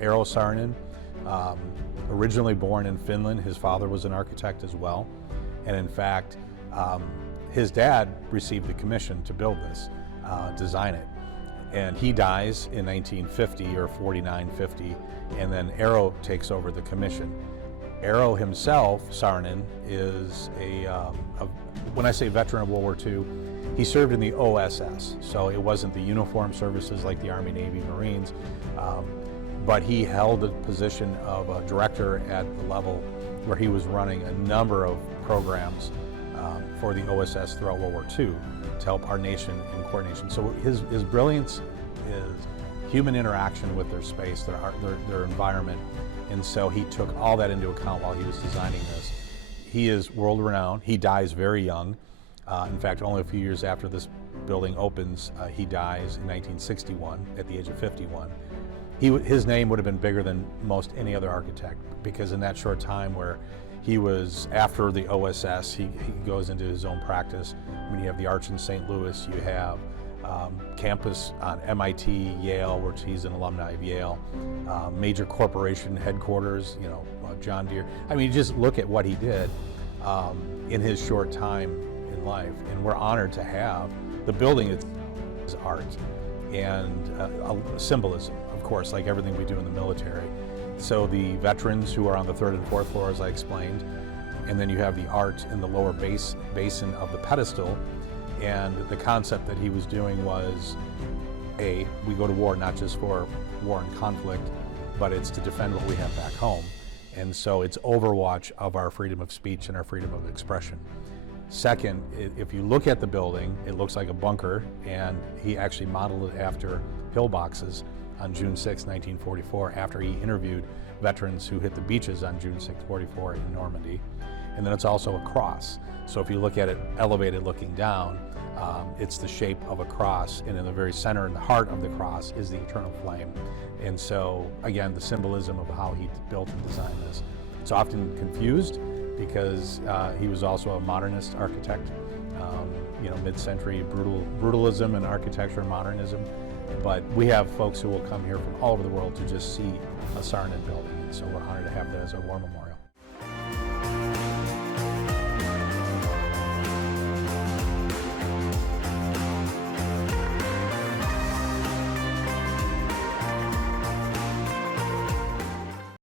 Eero Saarinen, originally born in Finland. His father was an architect as well. And in fact, his dad received the commission to build this, design it. And he dies in 1950 or 49-50, and then Eero takes over the commission. Eero himself, Saarinen, is when I say veteran of World War II, he served in the OSS, so it wasn't the uniformed services like the Army, Navy, Marines, but he held a position of a director at the level where he was running a number of programs for the OSS throughout World War II to help our nation in coordination. So his brilliance is human interaction with their space, their environment, and so he took all that into account while he was designing this. He is world-renowned. He dies very young. In fact, only a few years after this building opens, he dies in 1961 at the age of 51. His name would have been bigger than most any other architect, because in that short time where he was after the OSS, he goes into his own practice. I mean, you have the Arch in St. Louis, you have campus on MIT, Yale, which he's an alumni of Yale, major corporation headquarters, you know, John Deere. I mean, just look at what he did in his short time in life, and we're honored to have the building is art and symbolism, of course, like everything we do in the military. So the veterans who are on the 3rd and 4th floor, as I explained, and then you have the art in the lower basin of the pedestal. And the concept that he was doing was, we go to war not just for war and conflict, but it's to defend what we have back home. And so it's overwatch of our freedom of speech and our freedom of expression. Second, if you look at the building, it looks like a bunker, and he actually modeled it after pillboxes on June 6, 1944, after he interviewed veterans who hit the beaches on June 6, 44 in Normandy. And then it's also a cross. So if you look at it elevated looking down, it's the shape of a cross, and in the very center, in the heart of the cross, is the eternal flame. And so, again, the symbolism of how he built and designed this. It's often confused because he was also a modernist architect, you know, mid-century brutalism and architecture and modernism. But we have folks who will come here from all over the world to just see a Saarinen building, and so we're honored to have that as our war memorial.